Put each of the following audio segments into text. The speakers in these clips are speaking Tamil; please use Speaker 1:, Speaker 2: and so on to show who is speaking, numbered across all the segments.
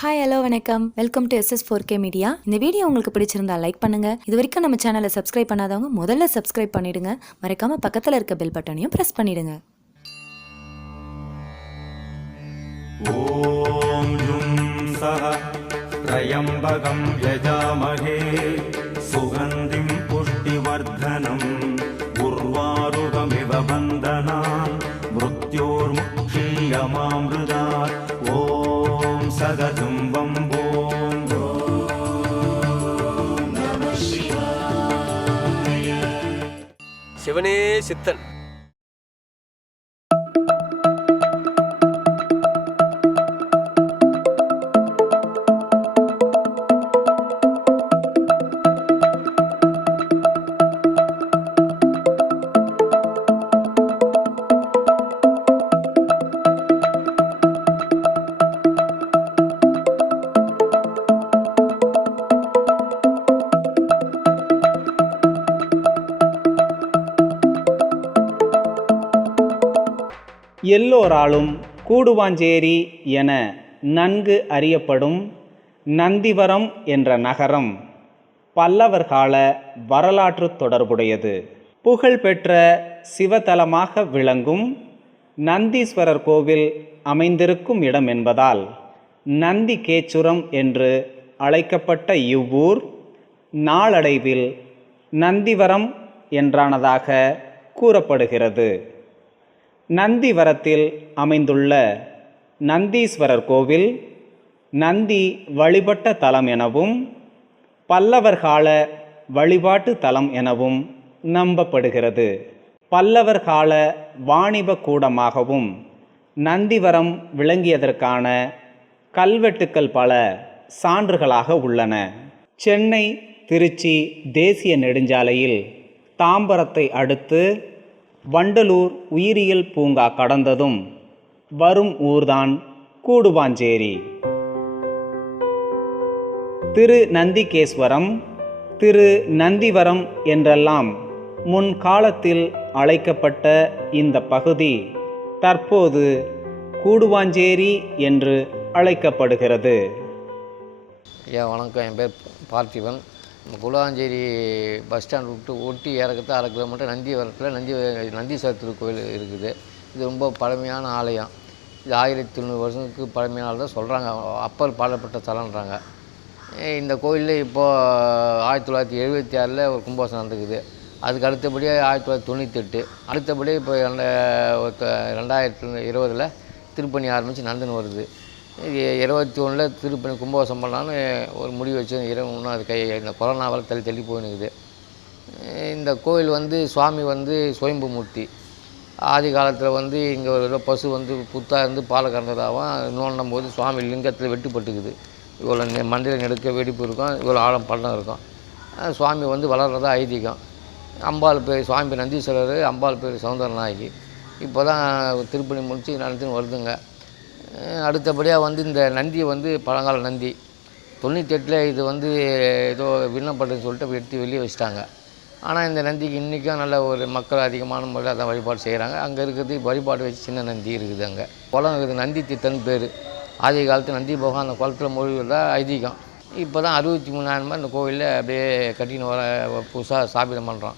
Speaker 1: ஹாய் ஹலோ வணக்கம் welcome to SS four K media இந்த வீடியோ உங்களுக்கு பிடிச்சிருந்தா லைக் பண்ணுங்க இது வரைக்கும் நம்ம சேனலை சப்ஸ்கிரைப் பண்ணாதவங்க முதல்ல சப்ஸ்கிரைப் பண்ணிடுங்க மறக்காம பக்கத்தில் இருக்க பெல் பட்டனையும் ப்ரெஸ் பண்ணிடுங்க
Speaker 2: ॐ जुं सः त्र्यम्बकं यजामहे सुगन्धिं पुष्टिवर्धनम् उर्वारुकमिव बन्धनान् मृत्योर्मुक्षीयमामृतात् ॐ सदतं
Speaker 3: சிவனே சித்தன்.
Speaker 4: எல்லோராலும் கூடுவாஞ்சேரி என நன்கு அறியப்படும் நந்திவரம் என்ற நகரம் பல்லவர் கால வரலாற்று தொடர்புடையது புகழ்பெற்ற சிவத்தலமாக விளங்கும் நந்தீஸ்வரர் கோவில் அமைந்திருக்கும் இடம் என்பதால் நந்தி கேச்சுரம் என்று அழைக்கப்பட்ட இவ்வூர் நாளடைவில் நந்திவரம் என்றானதாக கூறப்படுகிறது. நந்திவரத்தில் அமைந்துள்ள நந்தீஸ்வரர் கோவில் நந்தி வழிபட்ட தலம் எனவும் பல்லவர் கால வழிபாட்டு தலம் எனவும் நம்பப்படுகிறது. பல்லவர் கால வாணிப கூடமாகவும் நந்திவரம் விளங்கியதற்கான கல்வெட்டுக்கள் பல சான்றுகளாக உள்ளன. சென்னை திருச்சி தேசிய நெடுஞ்சாலையில் தாம்பரத்தை அடுத்து வண்டலூர் உயிரியல் பூங்கா கடந்ததும் வரும் ஊர்தான் கூடுவாஞ்சேரி. திரு நந்திகேஸ்வரம் திரு நந்திவரம் என்றெல்லாம் முன்காலத்தில் அழைக்கப்பட்ட இந்த பகுதி தற்போது கூடுவாஞ்சேரி என்று அழைக்கப்படுகிறது.
Speaker 5: ஐயா வணக்கம். என் பேர் பார்த்திபன். நம்ம குலாஞ்சேரி பஸ் ஸ்டாண்ட் விட்டு ஒட்டி இறக்கத்தான் அரை கிலோமீட்டர் நந்திவரத்தில் நந்தி நந்தீஸ்வரர் திருக்கோயில் இருக்குது. இது ரொம்ப பழமையான ஆலயம். இது ஆயிரத்தி தொண்ணூறு வருஷத்துக்கு பழமையான தான் சொல்கிறாங்க அப்பர் பாடப்பட்ட தலன்றாங்க இந்த கோயிலில் இப்போது ஆயிரத்தி தொள்ளாயிரத்தி எழுபத்தி ஆறில் ஒரு கும்பாசம் நடந்துக்குது. அதுக்கு அடுத்தபடியாக ஆயிரத்தி தொள்ளாயிரத்தி தொண்ணூத்தெட்டு. அடுத்தபடி இப்போ ரெண்ட ஒருத்த- ரெண்டாயிரத்தி இருபதில் திருப்பணி ஆரம்பித்து நடந்துன்னு வருது. இருபத்தி ஒன்றில் திருப்பணி கும்பாபிஷம் பண்ணலான்னு ஒரு முடிவு வச்சு இரவு அது கை இந்த கொரோனாவால் தள்ளி தள்ளி போயினுக்குது. இந்த கோயில் வந்து சுவாமி வந்து சுயம்பு மூர்த்தி ஆதி காலத்தில் வந்து இங்கே ஒரு பசு வந்து புத்தாக இருந்து பாலை கறந்ததாகவும் நோண்டும் போது சுவாமி லிங்கத்தில் வெட்டுப்பட்டுக்குது. இவ்வளோ நெ- மண்டையில் நெடுக்க வெடிப்பு இருக்கும் இவ்வளோ ஆழம் பள்ளம் இருக்கும். சுவாமி வந்து வளர்கிறதா ஐதீகம். அம்பாள் பேர் சுவாமி நந்தீஸ்வரர் அம்பாள் பேர் சௌந்தரநாயகி இப்போ தான் திருப்பணி முடித்து நடந்துன்னு வருதுங்க. அடுத்தபடியாக வந்து இந்த நந்தி வந்து பழங்கால நந்தி. தொண்ணூத்தெட்டில் இது வந்து ஏதோ விண்ணப்பட்டுன்னு சொல்லிட்டு எடுத்து வெளியே வச்சுட்டாங்க. ஆனால் இந்த நந்திக்கு இன்றைக்கும் நல்ல ஒரு மக்கள் அதிகமான முறையில் அதான் வழிபாடு செய்கிறாங்க அங்கே இருக்கிறது வழிபாடு வச்சு சின்ன நந்தி இருக்குது அங்கே. குளம் இருக்குது நந்தி தித்தன் பேர். ஆதி காலத்து நந்தி போகம் அந்த குளத்தில் மொழிவில் ஐதீகம். இப்போ தான் அறுபத்தி மூணு இந்த கோவிலில் அப்படியே கட்டின்னு வர புதுசாக ஸ்தாபிதம் பண்ணுறோம்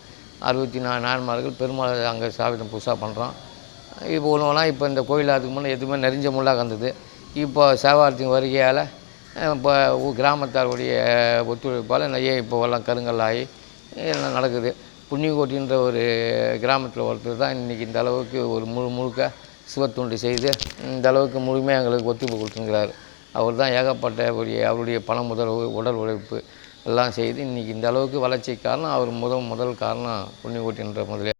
Speaker 5: அறுபத்தி நாலு நாயன்மார்கள் பெருமாள் அங்கே ஸ்தாபிதம் புதுசாக பண்ணுறோம் இப்போ ஒன்றுலாம் இப்போ இந்த கோயில் அதுக்கு முன்னே எதுவுமே நெறிஞ்ச முள்ளாக இருந்தது இப்போ சேவாரத்தின் வருகையால் இப்போ கிராமத்தாருடைய ஒத்துழைப்பால் நிறைய இப்போ எல்லாம் கருங்கல்லாகி எல்லாம் நடக்குது. புண்ணியகோட்டின்ற ஒரு கிராமத்தில் ஒருத்தர் தான் இன்றைக்கி இந்த அளவுக்கு ஒரு முழு முழுக்க சுவத்துண்டு செய்து இந்த அளவுக்கு முழுமையாக எங்களுக்கு ஒத்துழைப்பு கொடுத்துருக்கிறார். அவர் தான் ஏகப்பட்ட அவருடைய பண முதல் உடல் உழைப்பு எல்லாம் செய்து இன்றைக்கி இந்த அளவுக்கு வளர்ச்சி காரணம் அவர் முதல் முதல் காரணம் புண்ணியகோட்டின்ற முதலே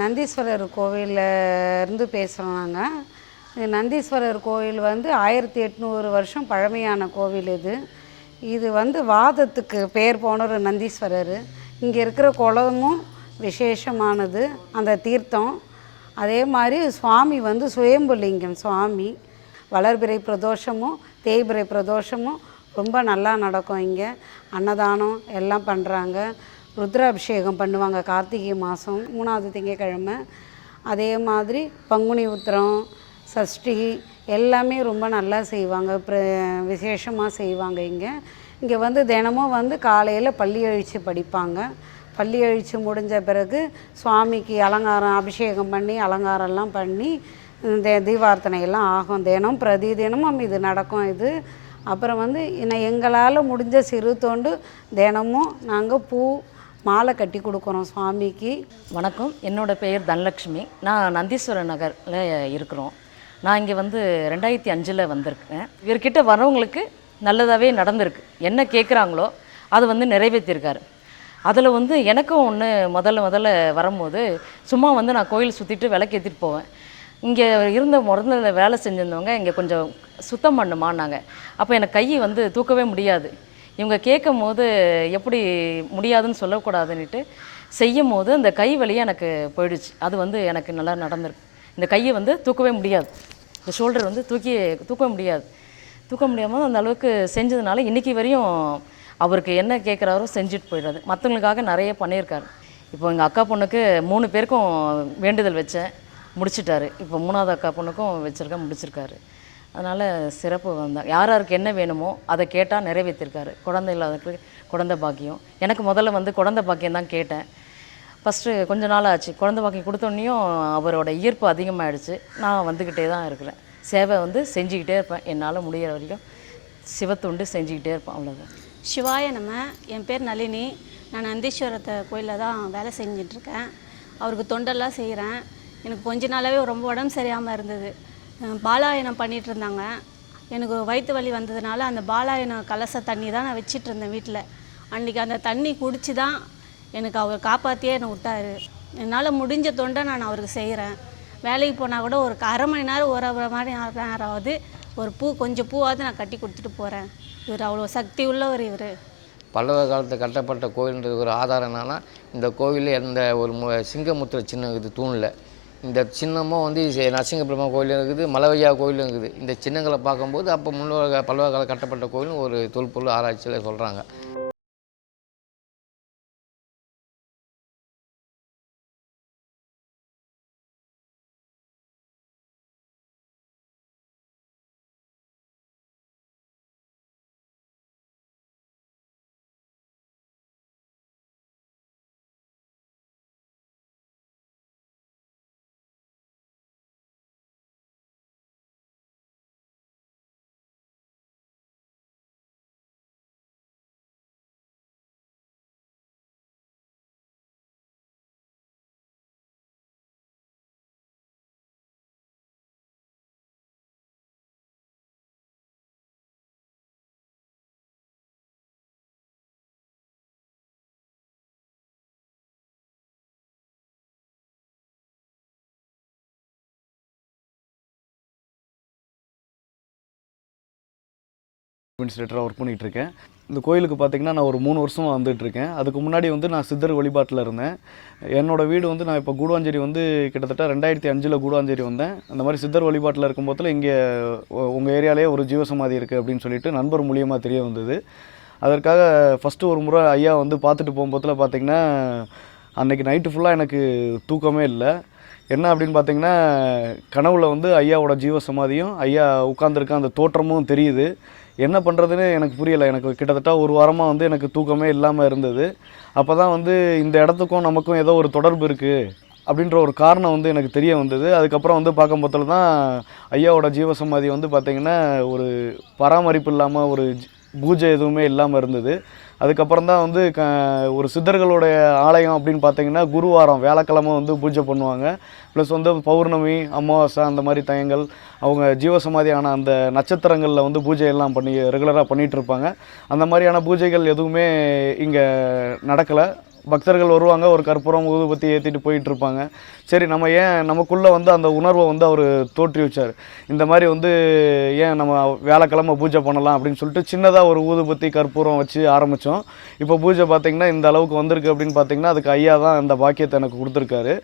Speaker 6: நந்தீஸ்வரர் கோவிலில் இருந்து பேசுகிறோம் நாங்கள் நந்தீஸ்வரர் கோவில் வந்து ஆயிரத்தி எட்நூறு வருஷம் பழமையான கோவில் இது. இது வந்து வாதத்துக்கு பேர் போனவர் நந்தீஸ்வரர். இங்கே இருக்கிற குளமும் விசேஷமானது அந்த தீர்த்தம். அதே மாதிரி சுவாமி வந்து சுயம்புலிங்கம் சுவாமி. வளர்பிறை பிரதோஷமும் தேய்பிறை பிரதோஷமும் ரொம்ப நல்லா நடக்கும் இங்கே. அன்னதானம் எல்லாம் பண்ணுறாங்க ருத்ராபிஷேகம் பண்ணுவாங்க கார்த்திகை மாதம் மூணாவது திங்கக்கிழமை. அதே மாதிரி பங்குனி உத்திரம் சஷ்டி எல்லாமே ரொம்ப நல்லா செய்வாங்க விசேஷமாக செய்வாங்க இங்கே. இங்கே வந்து தினமும் வந்து காலையில் பள்ளி எழுச்சி படிப்பாங்க. பள்ளி எழுச்சி முடிஞ்ச பிறகு சுவாமிக்கு அலங்காரம் அபிஷேகம் பண்ணி அலங்காரம்லாம் பண்ணி இந்த தீபார்த்தனை எல்லாம் ஆகும். தினம் பிரதி தினமும் இது நடக்கும் இது. அப்புறம் வந்து இன்னும் எங்களால் முடிஞ்ச சிறு தொண்டு தினமும் நாங்கள் பூ மாலை கட்டி கொடுக்குறோம் சுவாமிக்கு.
Speaker 3: வணக்கம். என்னோட பெயர் தனலக்ஷ்மி நான் நந்தீஸ்வரன் நகரில் இருக்கிறோம். நான் இங்கே வந்து ரெண்டாயிரத்தி அஞ்சில் வந்திருக்கேன். இவர்கிட்ட வரவங்களுக்கு நல்லதாகவே நடந்திருக்கு. என்ன கேட்குறாங்களோ அது வந்து நிறைவேற்றிருக்காரு அதில் வந்து எனக்கும் ஒன்று முதல்ல முதல்ல வரும்போது சும்மா வந்து நான் கோயில் சுற்றிட்டு விளக்கேற்றிட்டு போவேன். இங்கே இருந்த முதல்ல வேலை செஞ்சிருந்தவங்க இங்கே கொஞ்சம் சுத்தம் பண்ணுமான்னாங்க. அப்போ எனக்கு கை வந்து தூக்கவே முடியாது. இவங்க கேட்கும் போது எப்படி முடியாதுன்னு சொல்லக்கூடாதுன்னுட்டு செய்யும் போது அந்த கை வலியே எனக்கு போயிடுச்சு. அது வந்து எனக்கு நல்லா நடந்திருக்கு. இந்த கையை வந்து தூக்கவே முடியாது. இந்த ஷோல்டர் வந்து தூக்கி தூக்க முடியாது. தூக்க முடியாமல் அந்த அளவுக்கு செஞ்சதுனால இன்றைக்கி வரையும் அவருக்கு என்ன கேட்குறாரோ செஞ்சுட்டு போயிடுறது மற்றவங்களுக்காக நிறைய பண்ணியிருக்காரு. இப்போ எங்கள் அக்கா பொண்ணுக்கு மூணு பேருக்கும் வேண்டுதல் வச்சேன். முடிச்சிட்டாரு. இப்போ மூணாவது அக்கா பொண்ணுக்கும் வச்சுருக்கேன் முடிச்சிருக்காரு. அதனால் சிறப்பு வந்தாங்க யார் யாருக்கு என்ன வேணுமோ அதை கேட்டால் நிறைவேற்றிருக்காரு குழந்தை இல்லாதவங்களுக்கு குழந்தை பாக்கியம். எனக்கு முதல்ல வந்து குழந்தை பாக்கியம் தான் கேட்டேன். ஃபஸ்ட்டு கொஞ்ச நாள் ஆச்சு. குழந்தை பாக்கியம் கொடுத்தோன்னையும் அவரோட ஈர்ப்பு அதிகமாகிடுச்சு நான் வந்துக்கிட்டே தான் இருக்கிறேன். சேவை வந்து செஞ்சுக்கிட்டே இருப்பேன். என்னால் முடியிற வரைக்கும் சிவத்துண்டு செஞ்சுக்கிட்டே இருப்பேன். அவ்வளோதான்
Speaker 7: சிவாய நம்ம என் பேர் நளினி. நான் நந்தீஸ்வரத்தை கோயிலில் தான் வேலை செஞ்சிட்ருக்கேன் அவருக்கு தொண்டெல்லாம் செய்கிறேன் எனக்கு கொஞ்ச நாளாகவே ரொம்ப உடம்பு சரியாமல் இருந்தது. பாலாயனம் பண்ணிகிட்டு இருந்தாங்க எனக்கு வயிற்று வலி வந்ததுனால அந்த பாலாயனம் கலச தண்ணி தான் நான் வச்சிட்டு இருந்தேன் வீட்டில் அன்றைக்கி அந்த தண்ணி குடிச்சு தான் எனக்கு அவர் காப்பாற்றியே என்னை விட்டாரு. என்னால் முடிஞ்ச தொண்டை நான் அவருக்கு செய்கிறேன் வேலைக்கு போனால் கூட ஒரு அரை மணி நேரம் ஒரு அரை மணி நேரமாவது ஒரு பூ கொஞ்சம் பூவாவது நான் கட்டி கொடுத்துட்டு போகிறேன் இவர் அவ்வளோ சக்தி உள்ளவர் இவர்.
Speaker 5: பல்லவ காலத்தில் கட்டப்பட்ட கோயில்ன்றது ஒரு ஆதாரம் என்னன்னா இந்த கோவிலில் எந்த ஒரு சிங்கமுத்திர சின்னம் இது தூணில் இந்த சின்னமும் வந்து சே- நரசிங்க பெருமாள் கோயிலும் இருக்குது மலவையா கோயிலும் இருக்குது. இந்த சின்னங்களை பார்க்கும்போது அப்போ முன்னோர்கள் பல்லவ காலம் கட்டப்பட்ட கோயிலும் ஒரு தொல்பொருள் ஆராய்ச்சியில் சொல்கிறாங்க
Speaker 8: அட்மினிஸ்ட்ரேட்டராக ஒர்க் பண்ணிகிட்ருக்கேன். இந்த கோயிலுக்கு பார்த்தீங்கன்னா நான் ஒரு மூணு வருஷமாக வந்துட்டுருக்கேன் அதுக்கு முன்னாடி வந்து நான் சித்தர் வழிபாட்டில் இருந்தேன். என்னோட வீடு வந்து நான் இப்போ கூடுவாஞ்சேரி வந்து கிட்டத்தட்ட ரெண்டாயிரத்தி அஞ்சில் கூடுவாஞ்சேரி வந்தேன். அந்த மாதிரி சித்தர் வழிபாட்டில் இருக்கும்போதில் இங்கே உங்கள் ஏரியாலேயே ஒரு ஜீவசமாதி இருக்குது அப்படின்னு சொல்லிட்டு நண்பர் மூலியமாக தெரிய வந்தது. அதற்காக ஃபஸ்ட்டு ஒரு முறை ஐயா வந்து பார்த்துட்டு போகும்போதில் பார்த்திங்கன்னா அன்னைக்கு நைட்டு ஃபுல்லாக எனக்கு தூக்கமே இல்லை. என்ன அப்படின்னு பார்த்தீங்கன்னா கனவுல வந்து ஐயாவோட ஜீவ சமாதியும் ஐயா உட்காந்துருக்க அந்த தோற்றமும் தெரியுது. என்ன பண்ணுறதுன்னு எனக்கு புரியலை. எனக்கு கிட்டத்தட்ட ஒரு வாரமாக வந்து எனக்கு தூக்கமே இல்லாமல் இருந்தது. அப்போ தான் வந்து இந்த இடத்துக்கும் நமக்கும் ஏதோ ஒரு தொடர்பு இருக்குது அப்படின்ற ஒரு காரணம் வந்து எனக்கு தெரிய வந்தது. அதுக்கப்புறம் வந்து பார்க்கும்போதில் தான் ஐயாவோட ஜீவசமாதி வந்து பார்த்திங்கன்னா ஒரு பராமரிப்பு இல்லாமல் ஒரு பூஜை எதுவுமே இல்லாமல் இருந்தது. அதுக்கப்புறம் தான் வந்து க ஒரு சித்தர்களுடைய ஆலயம் அப்படின்னு பார்த்தீங்கன்னா குருவாரம் வியாழக்கிழமை வந்து பூஜை பண்ணுவாங்க. ப்ளஸ் வந்து பௌர்ணமி அமாவாசை அந்த மாதிரி தயங்கள் அவங்க ஜீவசமாதியான அந்த நட்சத்திரங்களில் வந்து பூஜை எல்லாம் பண்ணி ரெகுலராக பண்ணிகிட்ருப்பாங்க அந்த மாதிரியான பூஜைகள் எதுவுமே இங்கே நடக்கலை. பக்தர்கள் வருவாங்க ஒரு கற்பூரம் ஊதுபத்தி ஏற்றிட்டு போயிட்டு இருப்பாங்க சரி நம்ம ஏன் நமக்குள்ளே வந்து அந்த உணர்வை வந்து அவர் தோற்றி வச்சார்? இந்த மாதிரி வந்து ஏன் நம்ம வேலைக்கிழமை பூஜை பண்ணலாம் அப்படின்னு சொல்லிட்டு சின்னதாக ஒரு ஊதுபத்தி கற்பூரம் வச்சு ஆரம்பித்தோம் இப்போ பூஜை பார்த்திங்கன்னா இந்த அளவுக்கு வந்திருக்கு அப்படின்னு பார்த்தீங்கன்னா அதுக்கு ஐயா தான் இந்த பாக்கியத்தை எனக்கு கொடுத்துருக்காரு.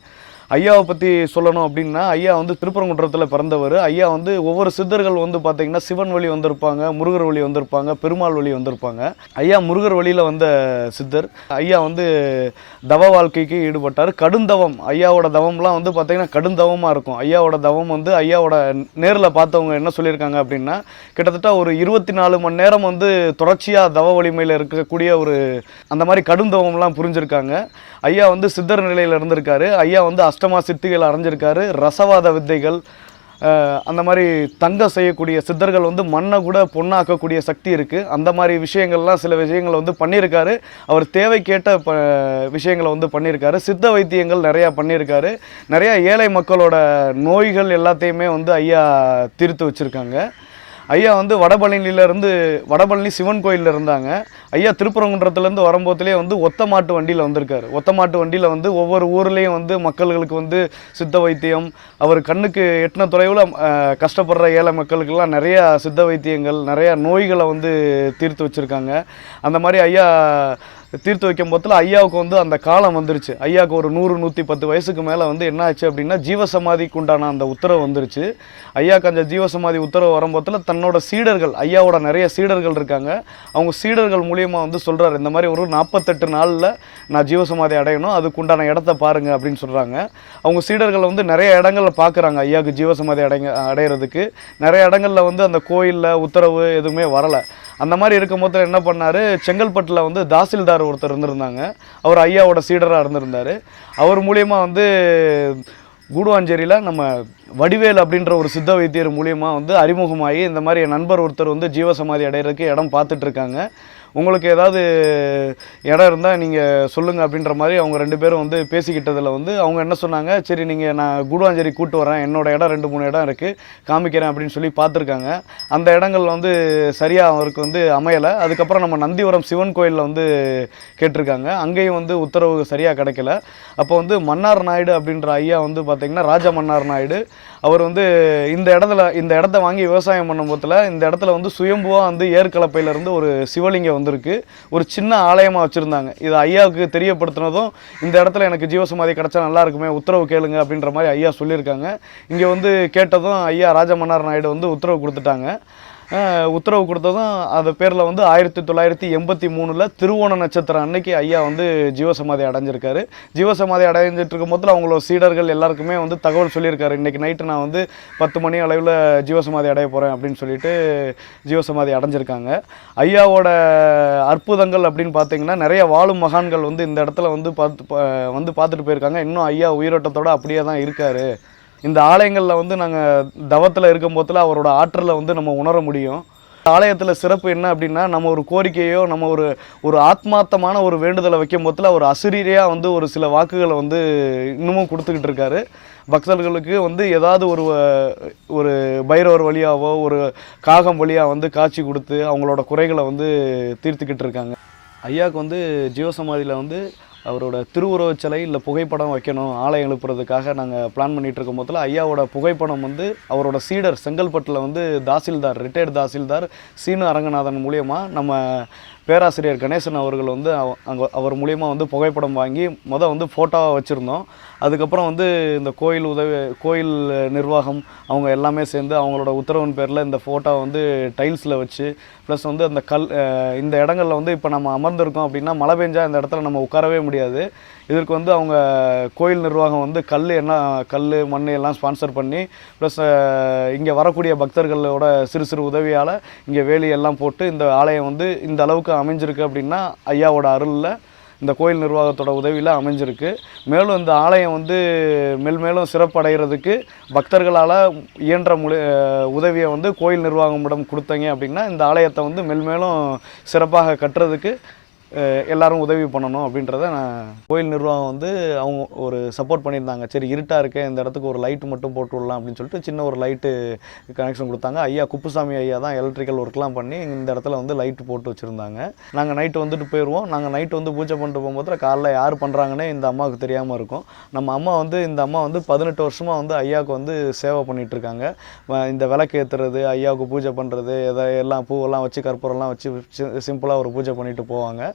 Speaker 8: ஐயாவை பற்றி சொல்லணும் அப்படின்னா ஐயா வந்து திருப்பரங்குன்றத்தில் பிறந்தவர். ஐயா வந்து ஒவ்வொரு சித்தர்கள் வந்து பார்த்தீங்கன்னா சிவன் வழி வந்திருப்பாங்க முருகர் வழி வந்திருப்பாங்க பெருமாள் வழி வந்திருப்பாங்க. ஐயா முருகர் வழியில் வந்த சித்தர். ஐயா வந்து தவ வாழ்க்கைக்கு ஈடுபட்டார். கடுந்தவம் ஐயாவோட தவம்லாம் வந்து பார்த்திங்கன்னா கடுந்தவமாக இருக்கும். ஐயாவோட தவம் வந்து ஐயாவோட நேரில் பார்த்தவங்க என்ன சொல்லியிருக்காங்க அப்படின்னா கிட்டத்தட்ட ஒரு இருபத்தி நாலு மணி நேரம் வந்து தொடர்ச்சியாக தவ வலிமையில் இருக்கக்கூடிய ஒரு அந்த மாதிரி கடுந்தவம்லாம் புரிஞ்சிருக்காங்க. ஐயா வந்து சித்தர் நிலையில் இருந்திருக்காரு. ஐயா வந்து அஷ்டமா சித்திகள் அரைஞ்சிருக்காரு. ரசவாத வித்தைகள் அந்த மாதிரி தங்க செய்யக்கூடிய சித்தர்கள் வந்து மண்ணை கூட பொண்ணாக்கக்கூடிய சக்தி இருக்குது அந்த மாதிரி விஷயங்கள்லாம் சில விஷயங்களை வந்து பண்ணியிருக்காரு. அவர் தேவைக்கேட்ட ப விஷயங்களை வந்து பண்ணியிருக்காரு. சித்த வைத்தியங்கள் நிறையா பண்ணியிருக்காரு. நிறையா ஏழை மக்களோட நோய்கள் எல்லாத்தையுமே வந்து ஐயா தீர்த்து வச்சுருக்காங்க. ஐயா வந்து வடபழனிலேருந்து வடபழனி சிவன் கோயிலில் இருந்தாங்க. ஐயா திருப்பரங்குன்றத்துலேருந்து வரும்போதுலேயே வந்து ஒத்த மாட்டு வண்டியில் வந்திருக்காரு. ஒத்த மாட்டு வண்டியில் வந்து ஒவ்வொரு ஊர்லேயும் வந்து மக்களுக்கு வந்து சித்த வைத்தியம் அவர் கண்ணுக்கு எட்டின தொலைவில் கஷ்டப்படுற ஏழை மக்களுக்கெல்லாம் நிறையா சித்த வைத்தியங்கள் நிறையா நோய்களை வந்து தீர்த்து வச்சுருக்காங்க. அந்த மாதிரி ஐயா தீர்த்து வைக்கும் போதில் ஐயாவுக்கு வந்து அந்த காலம் வந்துருச்சு. ஐயாவுக்கு ஒரு நூறு நூற்றி பத்து வயசுக்கு மேலே வந்து என்ன ஆச்சு அப்படின்னா ஜீவசமாதிக்கு உண்டான அந்த உத்தரவு வந்துருச்சு. ஐயாவுக்கு அந்த ஜீவசமாதி உத்தரவு வரும்போதில் தன்னோட சீடர்கள் ஐயாவோட நிறைய சீடர்கள் இருக்காங்க. அவங்க சீடர்கள் மூலியமாக வந்து சொல்கிறாரு இந்த மாதிரி ஒரு நாற்பத்தெட்டு நாளில் நான் ஜீவசமாதி அடையணும் அதுக்கு உண்டான இடத்த பாருங்கள் அப்படின்னு சொல்கிறாங்க அவங்க சீடர்கள் வந்து நிறைய இடங்களில் பார்க்குறாங்க ஐயாவுக்கு ஜீவசமாதி அடைங்க அடையிறதுக்கு. நிறைய இடங்களில் வந்து அந்த கோயிலில் உத்தரவு எதுவுமே வரலை. அந்த மாதிரி இருக்கும் போது என்ன பண்ணார்? செங்கல்பட்டில் வந்து தாசில்தார் ஒருத்தர் இருந்திருந்தாங்க. அவர் ஐயாவோட சீடராக இருந்திருந்தார். அவர் மூலியமாக வந்து கூடுவாஞ்சேரியில் நம்ம வடிவேல் அப்படின்ற ஒரு சித்த வைத்தியர் மூலியமாக வந்து அறிமுகமாகி இந்த மாதிரி என் நண்பர் ஒருத்தர் வந்து ஜீவசமாதி அடைகிறதுக்கு இடம் பார்த்துட்ருக்காங்க உங்களுக்கு ஏதாவது இடம் இருந்தால் நீங்கள் சொல்லுங்கள் அப்படின்ற மாதிரி அவங்க ரெண்டு பேரும் வந்து பேசிக்கிட்டதில் வந்து அவங்க என்ன சொன்னாங்க? சரி நீங்கள் நான் கூடுவாஞ்சேரி கூட்டு வரேன். என்னோடய இடம் ரெண்டு மூணு இடம் இருக்குது காமிக்கிறேன் அப்படின்னு சொல்லி பார்த்துருக்காங்க. அந்த இடங்கள் வந்து சரியாக அவருக்கு வந்து அமையலை. அதுக்கப்புறம் நம்ம நந்திவரம் சிவன் கோயிலில் வந்து கேட்டிருக்காங்க. அங்கேயும் வந்து உத்தரவு சரியாக கிடைக்கல. அப்போ வந்து மன்னார் நாயுடு அப்படின்ற ஐயா வந்து பார்த்திங்கன்னா ராஜா மன்னார் நாயுடு. அவர் வந்து இந்த இடத்துல இந்த இடத்த வாங்கி விவசாயம் பண்ணும் போதில் இந்த இடத்துல வந்து சுயம்புவாக வந்து ஏற்கலப்பையிலேருந்து ஒரு சிவலிங்கம் வந்து வந்திருக்கு. ஒரு சின்ன ஆலயமாக வச்சுருந்தாங்க. இது ஐயாவுக்கு தெரியப்படுத்தினதும் இந்த இடத்துல எனக்கு ஜீவசமாதி கிடச்சா நல்லா இருக்குமே உத்தரவு கேளுங்க அப்படின்ற மாதிரி ஐயா சொல்லியிருக்காங்க. இங்கே வந்து கேட்டதும் ஐயா ராஜமன்னார் நாயுடு வந்து உத்தரவு கொடுத்துட்டாங்க. உத்தரவு கொடுத்ததும் அந்த பேரில் வந்து ஆயிரத்தி தொள்ளாயிரத்தி எண்பத்தி மூணில் திருவோண நட்சத்திரம் அன்னைக்கு ஐயா வந்து ஜீவசமாதி அடைஞ்சிருக்காரு. ஜீவசமாதி அடைஞ்சிட்டு இருக்கும் போதில் அவங்களோட சீடர்கள் எல்லாருக்குமே வந்து தகவல் சொல்லியிருக்காரு. இன்றைக்கி நைட்டு நான் வந்து பத்து மணி அளவில் ஜீவசமாதி அடைய போகிறேன் அப்படின்னு சொல்லிட்டு ஜீவசமாதி அடைஞ்சிருக்காங்க. ஐயாவோட அற்புதங்கள் அப்படின்னு பார்த்தீங்கன்னா நிறைய வாழும் மகான்கள் வந்து இந்த இடத்துல வந்து பார்த்து வந்து பார்த்துட்டு போயிருக்காங்க. இன்னும் ஐயா உயிரோட்டத்தோடு அப்படியே தான் இருக்காரு. இந்த ஆலயங்களில் வந்து நாங்கள் தவத்தில் இருக்கும் போதில் அவரோட ஆற்றலை வந்து நம்ம உணர முடியும். ஆலயத்தில் சிறப்பு என்ன அப்படின்னா நம்ம ஒரு கோரிக்கையோ நம்ம ஒரு ஒரு ஆத்மார்த்தமான ஒரு வேண்டுதலை வைக்கும் போதில் ஒரு அசிரீரியாக வந்து ஒரு சில வாக்குகளை வந்து இன்னமும் கொடுத்துக்கிட்டு இருக்காரு. பக்தர்களுக்கு வந்து ஏதாவது ஒரு ஒரு பைரவர் வழியாவோ ஒரு காகம் வழியாக வந்து காட்சி கொடுத்து அவங்களோட குறைகளை வந்து தீர்த்துக்கிட்டு இருக்காங்க. ஐயாவுக்கு வந்து ஜீவசமாதியில் வந்து அவரோட திருவுருவச் சிலை இல்லை புகைப்படம் வைக்கணும் ஆலயம் எழுப்புறதுக்காக நாங்கள் பிளான் பண்ணிகிட்டு இருக்கும் போதில் ஐயாவோட புகைப்படம் வந்து அவரோட சீடர் செங்கல்பட்டில் வந்து தாசில்தார் ரிட்டையர்ட் தாசில்தார் சீனு அரங்கநாதன் மூலியமாக நம்ம பேராசிரியர் கணேசன் அவர்கள் வந்து அவ- அவர் மூலியமாக வந்து புகைப்படம் வாங்கி மொதல் வந்து ஃபோட்டோவாக வச்சுருந்தோம். அதுக்கப்புறம் வந்து இந்த கோயில் உதவி கோயில் நிர்வாகம் அவங்க எல்லாமே சேர்ந்து அவங்களோட உத்தரவின் பேரில் இந்த ஃபோட்டோவை வந்து டைல்ஸில் வச்சு ப்ளஸ் வந்து அந்த கல் இந்த இடங்களில் வந்து இப்போ நம்ம அமர்ந்திருக்கோம் அப்படின்னா மழை பெஞ்சால் இந்த இடத்துல நம்ம உட்காரவே முடியாது. இதற்கு வந்து அவங்க கோயில் நிர்வாகம் வந்து கல் என்ன கல் மண் எல்லாம் ஸ்பான்சர் பண்ணி ப்ளஸ் இங்கே வரக்கூடிய பக்தர்களோட சிறு சிறு உதவியால் இங்கே வேலி எல்லாம் போட்டு இந்த ஆலயம் வந்து இந்த அளவுக்கு அமைஞ்சிருக்கு அப்படின்னா ஐயாவோட அருளில் இந்த கோயில் நிர்வாகத்தோட உதவியில் அமைஞ்சிருக்கு. மேலும் இந்த ஆலயம் வந்து மெல்மேலும் சிறப்படைகிறதுக்கு பக்தர்களால் இயன்ற முடி உதவியை வந்து கோயில் நிர்வாகமிடம் கொடுத்தீங்க அப்படின்னா இந்த ஆலயத்தை வந்து மெல்மேலும் சிறப்பாக கட்டுறதுக்கு எல்லாரும் உதவி பண்ணணும் அப்படின்றத நான் கோயில் நிர்வாகம் வந்து அவங்க ஒரு சப்போர்ட் பண்ணியிருந்தாங்க. சரி இருட்டாக இருக்கே இந்த இடத்துக்கு ஒரு லைட்டு மட்டும் போட்டு விடலாம் அப்படின்னு சொல்லிட்டு சின்ன ஒரு லைட்டு கனெக்ஷன் கொடுத்தாங்க. ஐயா குப்புசாமி ஐயா தான் எலக்ட்ரிக்கல் ஒர்க்லாம் பண்ணி இந்த இடத்துல வந்து லைட்டு போட்டு வச்சுருந்தாங்க. நாங்கள் நைட்டு வந்துட்டு போயிடுவோம் நாங்கள் நைட்டு வந்து பூஜை பண்ணிட்டு போகும்போது காலைல யார் பண்ணுறாங்கன்னே இந்த அம்மாவுக்கு தெரியாமல் இருக்கும். நம்ம அம்மா வந்து இந்த அம்மா வந்து பதினெட்டு வருஷமாக வந்து ஐயாவுக்கு வந்து சேவை பண்ணிகிட்டு இருக்காங்க. வ- இந்த விளக்கு ஏற்றுறது ஐயாவுக்கு பூஜை பண்ணுறது எதை எல்லாம் பூவெல்லாம் வச்சு கற்பூரம்லாம் வச்சு சிம்பிளாக ஒரு பூஜை பண்ணிட்டு போவாங்க.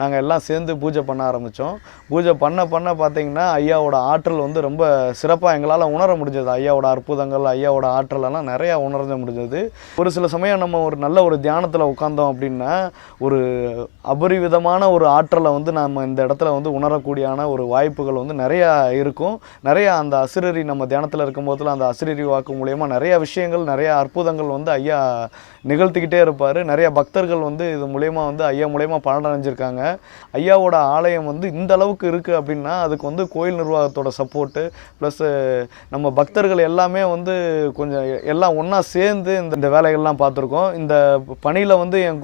Speaker 8: நாங்கள் எல்லாம் சேர்ந்து பூஜை பண்ண ஆரம்பித்தோம் பூஜை பண்ண பண்ண பார்த்தீங்கன்னா ஐயாவோட ஆற்றல் வந்து ரொம்ப சிறப்பாக எங்களால் உணர முடிஞ்சது. ஐயாவோட அற்புதங்கள் ஐயாவோட ஆற்றலெல்லாம் நிறையா உணர்ந்து முடிஞ்சது. ஒரு சில சமயம் நம்ம ஒரு நல்ல ஒரு தியானத்தில் உட்காந்தோம் அப்படின்னா ஒரு அபரிவிதமான ஒரு ஆற்றலை வந்து நம்ம இந்த இடத்துல வந்து உணரக்கூடியான ஒரு வாய்ப்புகள் வந்து நிறையா இருக்கும். நிறையா அந்த அசிரரி நம்ம தியானத்தில் இருக்கும் போதில் அந்த அசிரரி வாக்கு மூலயமா நிறையா விஷயங்கள் நிறையா அற்புதங்கள் வந்து ஐயா நிகழ்த்திக்கிட்டே இருப்பார். நிறையா பக்தர்கள் வந்து இது மூலயமா வந்து ஐயா மூலயமா பலனடைஞ்சிருக்காங்க. ஐயாவோட ஆலயம் வந்து இந்த அளவுக்கு இருக்குது அப்படின்னா அதுக்கு வந்து கோயில் நிர்வாகத்தோட சப்போர்ட்டு ப்ளஸ்ஸு நம்ம பக்தர்கள் எல்லாமே வந்து கொஞ்சம் எல்லாம் ஒன்றா சேர்ந்து இந்த இந்த வேலைகள்லாம் பார்த்துருக்கோம். இந்த பணியில் வந்து என்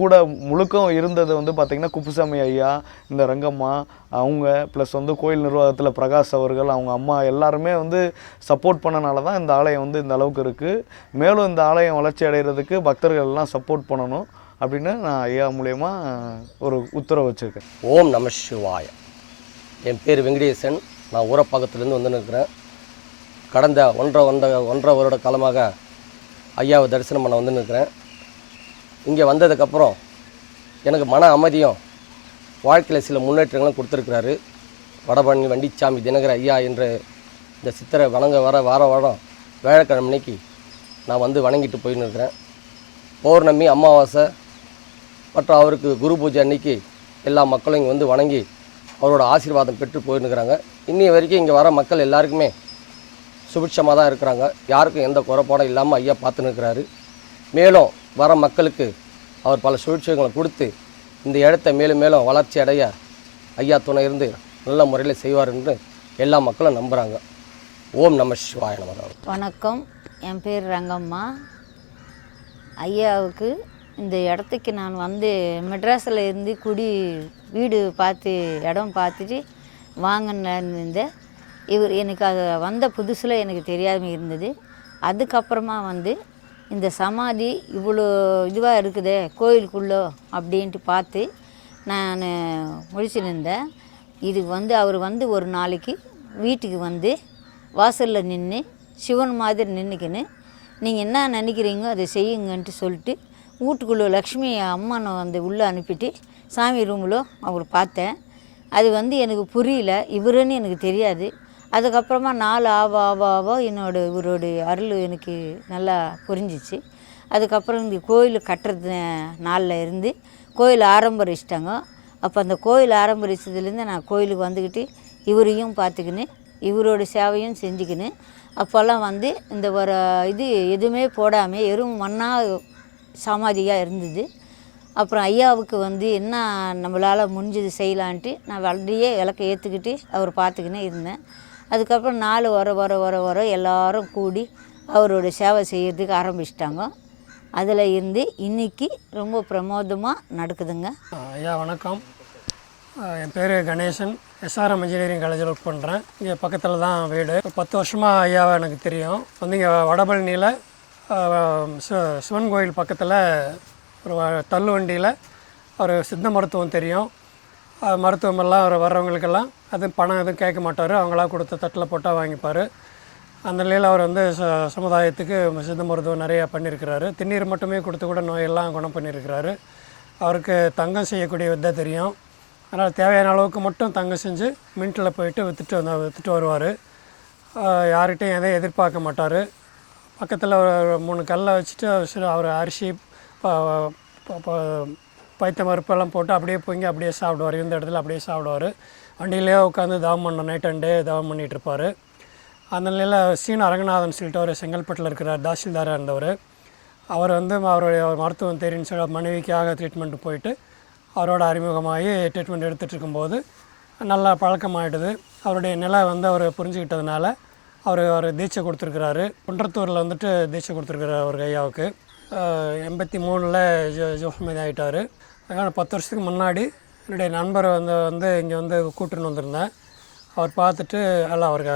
Speaker 8: கூட முழுக்கம் இருந்தது வந்து பார்த்திங்கன்னா குப்புசாமி ஐயா இந்த ரங்கம்மா அவங்க ப்ளஸ் வந்து கோயில் நிர்வாகத்தில் பிரகாஷ் அவர்கள் அவங்க அம்மா எல்லாருமே வந்து சப்போர்ட் பண்ணனால தான் இந்த ஆலயம் வந்து இந்த அளவுக்கு இருக்குது மேலும் இந்த ஆலயம் வளர்ச்சி அடைகிறதுக்கு பக்தர்கள் எல்லாம் சப்போர்ட் பண்ணணும். அப்படின்னு நான் ஐயா மூலயமா ஒரு உத்தரவு வச்சுருக்கேன்.
Speaker 9: ஓம் நம சிவாய. என் பேர் வெங்கடேசன். நான் ஊரப்பாக்கத்துலேருந்து வந்து நிற்கிறேன் கடந்த ஒன்றரை ஒன்றரை ஒன்றரை வருட காலமாக ஐயாவை தரிசனம் பண்ண வந்து நிற்கிறேன் இங்கே வந்ததுக்கப்புறம் எனக்கு மன அமைதியும் வாழ்க்கையில் சில முன்னேற்றங்களும் கொடுத்துருக்கிறாரு. வடபழனி வண்டிச்சாமி தினகர ஐயா என்ற இந்த சித்தரை வணங்க வர வார வாரம் வேலைக்கிழமை அன்னைக்கு நான் வந்து வணங்கிட்டு போயின்னு இருக்கிறேன். பௌர்ணமி அமாவாசை மற்றும் அவருக்கு குரு பூஜை அன்னைக்கு எல்லா மக்களும் இங்கே வந்து வணங்கி அவரோட ஆசீர்வாதம் பெற்று போயிருக்கிறாங்க. இன்னி வரைக்கும் இங்கே வர மக்கள் எல்லாருக்குமே சுபிட்சமாக தான் இருக்கிறாங்க. யாருக்கும் எந்த குறைபாடும் இல்லாமல் ஐயா பார்த்துன்னு இருக்கிறாரு. மேலும் வர மக்களுக்கு அவர் பல சுழற்சிகளை கொடுத்து இந்த இடத்த மேலும் மேலும் வளர்ச்சி அடைய ஐயா துணை இருந்து நல்ல முறையில் செய்வார் என்று எல்லா மக்களும் நம்புகிறாங்க ஓம் நம சிவாய நம
Speaker 10: வணக்கம். என் பேர் ரங்கம்மா. ஐயாவுக்கு இந்த இடத்துக்கு நான் வந்து மெட்ராஸில் இருந்து குடி வீடு பார்த்து இடம் பார்த்துட்டு வாங்கினேன் இருந்தேன் இவர் எனக்கு அது வந்த புதுசில் எனக்கு தெரியாமல் இருந்தது. அதுக்கப்புறமா வந்து இந்த சமாதி இவ்வளோ இதுவாக இருக்குதே கோயிலுக்குள்ளே அப்படின்ட்டு பார்த்து நான் முழிச்சு நின்றேன் இதுக்கு வந்து அவர் வந்து ஒரு நாளைக்கு வீட்டுக்கு வந்து வாசலில் நின்று சிவன் மாதிரி நின்றுக்கின்னு நீங்கள் என்ன நினைக்கிறீங்களோ அதை செய்யுங்கன்ட்டு சொல்லிட்டு வீட்டுக்குள்ளே லக்ஷ்மி அம்மனை வந்து உள்ளே அனுப்பிட்டு சாமி ரூமில் அவங்கள பார்த்தேன். அது வந்து எனக்கு புரியல. இவருன்னு எனக்கு தெரியாது. அதுக்கப்புறமா நாள் ஆவ ஆவ ஆவ என்னோட இவருடைய அருள் எனக்கு நல்லா புரிஞ்சிச்சு. அதுக்கப்புறம் இந்த கோயில் கட்டுறது நாளில் இருந்து கோயில் ஆரம்பரிச்சிட்டாங்க. அப்போ அந்த கோயில் ஆரம்பரிச்சதுலேருந்து நான் கோயிலுக்கு வந்துக்கிட்டு இவரையும் பார்த்துக்கின்னு இவரோட சேவையும் செஞ்சுக்கின்னு அப்போல்லாம் வந்து இந்த ஒரு இது எதுவுமே போடாமல் எறும் மண்ணாக சமாதியாக இருந்தது. அப்புறம் ஐயாவுக்கு வந்து என்ன நம்மளால் முடிஞ்சது செய்யலான்ட்டு நான் வண்டியே விளக்க ஏற்றுக்கிட்டு அவர் பார்த்துக்கினே இருந்தேன். அதுக்கப்புறம் நாள் வர வர வர வர எல்லாரும் கூடி அவரோட சேவை செய்கிறதுக்கு ஆரம்பிச்சிட்டாங்க. அதில் இருந்து இன்னைக்கு ரொம்ப பிரமோதமாக நடக்குதுங்க.
Speaker 11: ஐயா வணக்கம். என் பேர் கணேசன். எஸ்ஆர்எம் இன்ஜினியரிங் காலேஜில் ஒர்க் பண்ணுறேன் இங்கே பக்கத்தில் தான் வீடு. பத்து வருஷமாக ஐயாவை எனக்கு தெரியும். வந்து இங்கே வடபழனியில் சிவன் கோயில் பக்கத்தில் ஒரு தள்ளுவண்டியில் ஒரு சித்த மருத்துவம் தெரியும். மருத்துவமெல்லாம் அவர் வர்றவங்களுக்கெல்லாம் அது பணம் எதுவும் கேட்க மாட்டார். அவங்களா கொடுத்த தட்டில் போட்டால் வாங்கிப்பார். அந்த நிலையில் அவர் வந்து ச சமுதாயத்துக்கு சித்த மருத்துவம் நிறையா பண்ணியிருக்கிறாரு திண்ணீர் மட்டுமே கொடுத்து கூட நோயெல்லாம் குணம் பண்ணியிருக்கிறாரு அவருக்கு தங்கம் செய்யக்கூடிய வித்தை தெரியும். அதனால் தேவையான அளவுக்கு மட்டும் தங்கம் செஞ்சு மின்ட்டில் போயிட்டு விற்றுட்டு வந்து விற்றுட்டு வருவார். யார்கிட்டையும் எதையும் எதிர்பார்க்க மாட்டார். பக்கத்தில் ஒரு மூணு கல்லை வச்சுட்டு சில அவர் அரிசி ப- ப- பைத்த மறுப்பெல்லாம் போட்டு அப்படியே பொங்கி அப்படியே சாப்பிடுவார். இந்த இடத்துல அப்படியே சாப்பிடுவார். வண்டியிலே உட்காந்து தவம் பண்ண நைட் அண்ட் டே தவம் பண்ணிகிட்டு இருப்பார். அந்த நிலையில் சீன அரங்கநாதன் சொல்லிட்டு அவர் செங்கல்பட்டில் இருக்கிறார் தாசில்தாராக இருந்தவர். அவர் வந்து அவருடைய மருத்துவம் தெரியும்னு சொல்ல மனைவிக்காக ட்ரீட்மெண்ட் போயிட்டு அவரோட அறிமுகமாகி ட்ரீட்மெண்ட் எடுத்துகிட்டு இருக்கும்போது நல்லா பழக்கமாகிடுது அவருடைய நிலை வந்து அவர் புரிஞ்சுக்கிட்டதுனால அவர் அவர் தீட்சை கொடுத்துருக்கிறாரு. குன்றத்தூரில் வந்துட்டு தீட்சை கொடுத்துருக்குறாரு அவர் ஐயாவுக்கு. எண்பத்தி மூணில் ஜோ ஜோசமதி ஆகிட்டார் அதனால் பத்து வருஷத்துக்கு முன்னாடி என்னுடைய நண்பர் வந்து வந்து இங்கே வந்து கூட்டின்னு வந்திருந்தேன். அவர் பார்த்துட்டு அல்ல அவருக்கு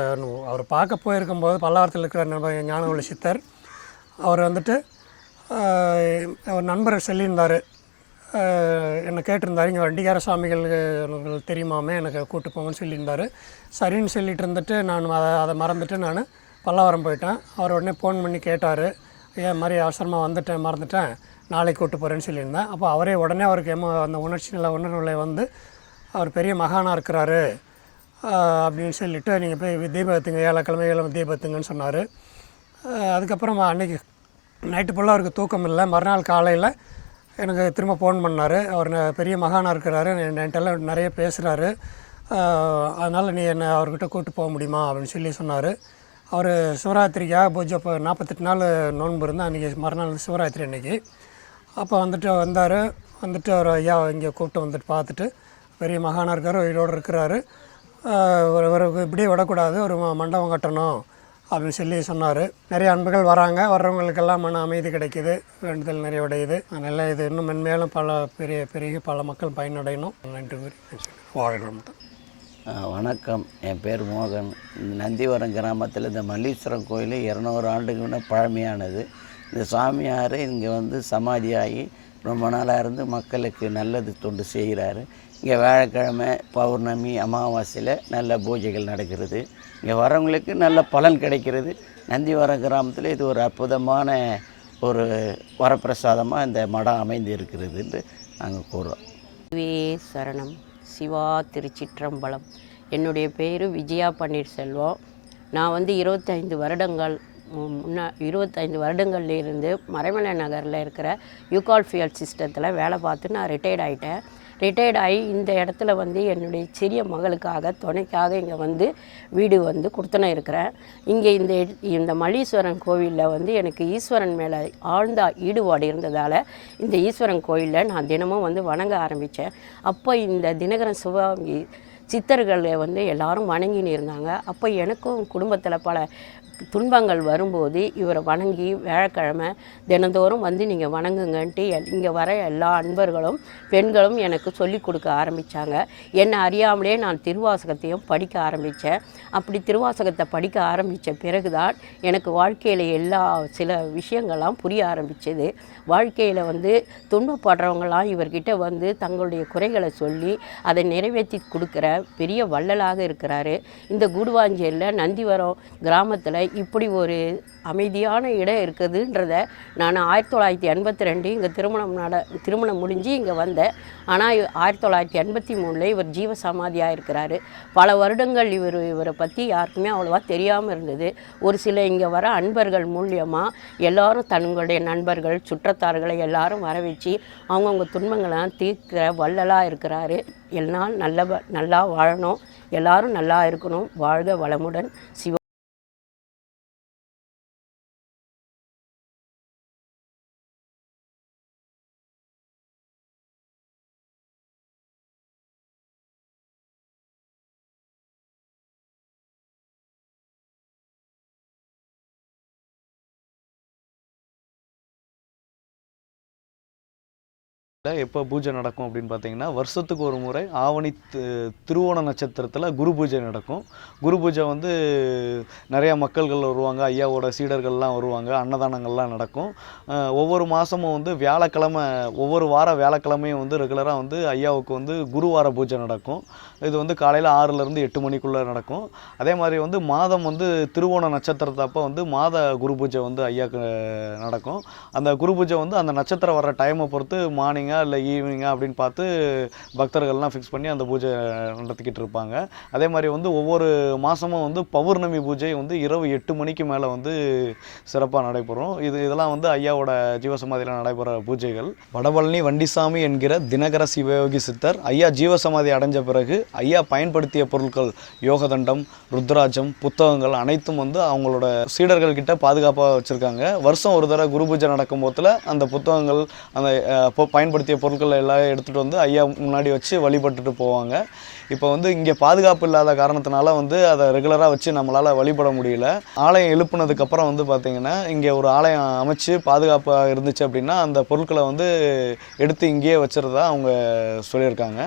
Speaker 11: அவர் பார்க்க போயிருக்கும்போது பல்லாவரத்தில் இருக்கிற நண்பர் ஞானவழி சித்தர் அவர் வந்துட்டு அவர் நண்பர் சொல்லியிருந்தார். என்னை கேட்டிருந்தார் இங்கே வண்டிகார சாமிகள் உங்களுக்கு தெரியுமாமே எனக்கு கூட்டு போங்கன்னு சொல்லியிருந்தார். சரின்னு சொல்லிட்டு இருந்துட்டு நான் அதை அதை மறந்துட்டு நான் பல்லாவரம் போயிட்டேன். அவர் உடனே ஃபோன் பண்ணி கேட்டார் ஏன் மாதிரி அவசரமாக வந்துட்டேன் மறந்துட்டேன் நாளைக்கு கூட்டு போகிறேன்னு சொல்லியிருந்தேன். அப்போ அவரே உடனே அவருக்கு எமோ அந்த உணர்ச்சி நில உணர்வுகளை வந்து அவர் பெரிய மகானாக இருக்கிறாரு அப்படின்னு சொல்லிட்டு நீங்கள் போய் தீபத்துங்க ஏழக்கிழமை ஏழு தீபத்துங்கன்னு சொன்னார். அதுக்கப்புறம் அன்னைக்கு நைட்டு ஃபுல்லாக அவருக்கு தூக்கம் இல்லை. மறுநாள் காலையில் எனக்கு திரும்ப ஃபோன் பண்ணார். அவர் பெரிய மகானாக இருக்கிறாரு. என்கிட்டலாம் நிறைய பேசுகிறாரு அதனால் நீ என்னை அவர்கிட்ட கூப்பிட்டு போக முடியுமா? அப்படின்னு சொல்லி சொன்னார். அவர் சிவராத்திரிக்காக பூஜை இப்போ நாற்பத்தெட்டு நாள் நோன்பு இருந்தால் அன்றைக்கி மறுநாள் சிவராத்திரி அன்னைக்கு. அப்போ வந்துட்டு வந்தார். வந்துட்டு அவர் ஐயா இங்கே கூப்பிட்டு வந்துட்டு பார்த்துட்டு பெரிய மகானாக இருக்கார். உயிரோடு இருக்கிறாரு. ஒரு ஒரு இப்படியே விடக்கூடாது. ஒரு மண்டபம் கட்டணும். அப்படின்னு சொல்லி சொன்னார். நிறைய அன்புகள் வராங்க. வர்றவங்களுக்கெல்லாம் மன அமைதி கிடைக்குது. வேண்டுதல் நிறைவடையுது. அதனால் இது இன்னும் மென்மேலும் பல பெரிய பெரிய பல மக்கள் பயனடையணும். நன்றி கூறி வாழ்கிறோம்
Speaker 12: வணக்கம். என் பேர் மோகன். நந்திவரம் கிராமத்தில் இந்த மல்லீஸ்வரம் கோயில் இரநூறு ஆண்டுக்கு முன்னே பழமையானது. இந்த சாமியார் இங்கே வந்து சமாதியாகி ரொம்ப நாளாக இருந்து மக்களுக்கு நல்லது தொண்டு செய்கிறாரு. இங்கே வியாழக்கிழமை பௌர்ணமி அமாவாசையில் நல்ல பூஜைகள் நடக்கிறது. இங்கே வரவங்களுக்கு நல்ல பலன் கிடைக்கிறது. நந்திவரம் கிராமத்தில் இது ஒரு அற்புதமான ஒரு வரப்பிரசாதமாக இந்த மடம் அமைந்து இருக்கிறது என்று நாங்கள் கூறுறோம்
Speaker 13: வே சரணம். சிவா திருச்சிற்றம்பலம். என்னுடைய பேர் விஜயா பன்னீர்செல்வம். நான் வந்து இருபத்தைந்து வருடங்கள் முன்னா இருபத்தைந்து வருடங்கள்லேருந்து மறைமலை நகரில் இருக்கிற யூகால் ஃபியல் சிஸ்டத்தில் வேலை பார்த்து நான் ரிட்டையர்ட் ஆகிட்டேன் ரிட்டையர்ட் ஆகி இந்த இடத்துல வந்து என்னுடைய சிறிய மகளுக்காக துணைக்காக இங்கே வந்து வீடு வந்து கொடுத்துன இருக்கிறேன். இங்கே இந்த இந்த மல்லீஸ்வரன் கோவிலில் வந்து எனக்கு ஈஸ்வரன் மேலே ஆழ்ந்த ஈடுபாடு இருந்ததால் இந்த ஈஸ்வரன் கோயிலில் நான் தினமும் வந்து வணங்க ஆரம்பித்தேன் அப்போ இந்த தினகரன் சிவகாமி சித்தர்களை வந்து எல்லாரும் வணங்கின்னு இருந்தாங்க. அப்போ எனக்கும் குடும்பத்தில் பல துன்பங்கள் வரும்போது இவரை வணங்கி வியாழக்கிழமை தினந்தோறும் வந்து நீங்கள் வணங்குங்கன்ட்டு இங்கே வர எல்லா அன்பர்களும் பெண்களும் எனக்கு சொல்லி கொடுக்க ஆரம்பித்தாங்க என்னை அறியாமலே நான் திருவாசகத்தையும் படிக்க ஆரம்பித்தேன் அப்படி திருவாசகத்தை படிக்க ஆரம்பித்த பிறகுதான் எனக்கு வாழ்க்கையில் எல்லா சில விஷயங்கள்லாம் புரிய ஆரம்பித்தது வாழ்க்கையில் வந்து துன்பப்படுறவங்களாம் இவர்கிட்ட வந்து தங்களுடைய குறைகளை சொல்லி அதை நிறைவேற்றி கொடுக்குற பெரிய வள்ளலாக இருக்கிறாரு. இந்த கூடுவாஞ்சேரியில் நந்திவரம் கிராமத்தில் இப்படி ஒரு அமைதியான இடம் இருக்குதுன்றத நான் ஆயிரத்தி தொள்ளாயிரத்தி எண்பத்தி ரெண்டு இங்கே திருமணம் நட திருமணம் முடிஞ்சு இங்கே வந்தேன். ஆனால் ஆயிரத்தி தொள்ளாயிரத்தி எண்பத்தி மூணில் இவர் ஜீவசமாதியாக இருக்கிறாரு பல வருடங்கள் இவர் இவரை பற்றி யாருக்குமே அவ்வளோவா தெரியாமல் இருந்தது. ஒரு சில இங்கே வர அன்பர்கள் மூலியமாக எல்லாரும் தங்களுடைய நண்பர்கள் சுற்றத்தார்களை எல்லாரும் வர வச்சு அவங்கவுங்க துன்பங்களாம் தீர்க்கிற வள்ளலாக இருக்கிறாரு. எல்லாம் நல்ல நல்லா வாழணும். எல்லாரும் நல்லா இருக்கணும். வாழ்க வளமுடன். சிவ
Speaker 8: எப்போ பூஜை நடக்கும் அப்படின்னு பார்த்தீங்கன்னா வருஷத்துக்கு ஒரு முறை ஆவணி திருவோண நட்சத்திரத்தில் குரு பூஜை நடக்கும். குரு பூஜை வந்து நிறையா மக்கள்கள் வருவாங்க ஐயாவோட சீடர்கள்லாம் வருவாங்க அன்னதானங்கள்லாம் நடக்கும். ஒவ்வொரு மாதமும் வந்து வியாழக்கிழமை ஒவ்வொரு வார வியாழக்கிழமையும் வந்து ரெகுலராக வந்து ஐயாவுக்கு வந்து குருவார பூஜை நடக்கும். இது வந்து காலையில் ஆறுலேருந்து எட்டு மணிக்குள்ளே நடக்கும். அதே மாதிரி வந்து மாதம் வந்து திருவோண நட்சத்திரத்தப்போ வந்து மாத குரு பூஜை வந்து ஐயாவுக்கு நடக்கும். அந்த குரு பூஜை வந்து அந்த நட்சத்திரம் வர்ற டைமை பொறுத்து மார்னிங்காக இல்லை ஈவினிங்கா அப்படின்னு பார்த்து பக்தர்கள்லாம் ஃபிக்ஸ் பண்ணி அந்த பூஜை நடத்திக்கிட்டு இருப்பாங்க. அதே மாதிரி வந்து ஒவ்வொரு மாதமும் வந்து பௌர்ணமி பூஜை வந்து இரவு எட்டு மணிக்கு மேலே வந்து சிறப்பாக நடைபெறும். இது இதெல்லாம் வந்து ஐயாவோட ஜீவசமாதியில் நடைபெற பூஜைகள். வடபழனி வண்டிசாமி என்கிற தினகர சிவயோகி சித்தர் ஐயா ஜீவசமாதி அடைஞ்ச பிறகு ஐயா பயன்படுத்திய பொருட்கள் யோகதண்டம் ருத்ராஜம் புத்தகங்கள் அனைத்தும் வந்து அவங்களோட சீடர்கள் கிட்ட பாதுகாப்பாக வச்சுருக்காங்க. வருஷம் ஒரு தடவை குரு பூஜை நடக்கும் போதில் அந்த புத்தகங்கள் அந்த பயன்படுத்திய பொருட்கள் எல்லாம் எடுத்துகிட்டு வந்து ஐயா முன்னாடி வச்சு வழிபட்டுட்டு போவாங்க. இப்போ வந்து இங்கே பாதுகாப்பு இல்லாத காரணத்தினால வந்து அதை ரெகுலராக வச்சு நம்மளால் வழிபட முடியல. ஆலயம் எழுப்புனதுக்கப்புறம் வந்து பார்த்திங்கன்னா இங்கே ஒரு ஆலயம் அமைச்சு பாதுகாப்பாக இருந்துச்சு அப்படின்னா அந்த பொருட்களை வந்து எடுத்து இங்கேயே வச்சுருதா அவங்க சொல்லியிருக்காங்க.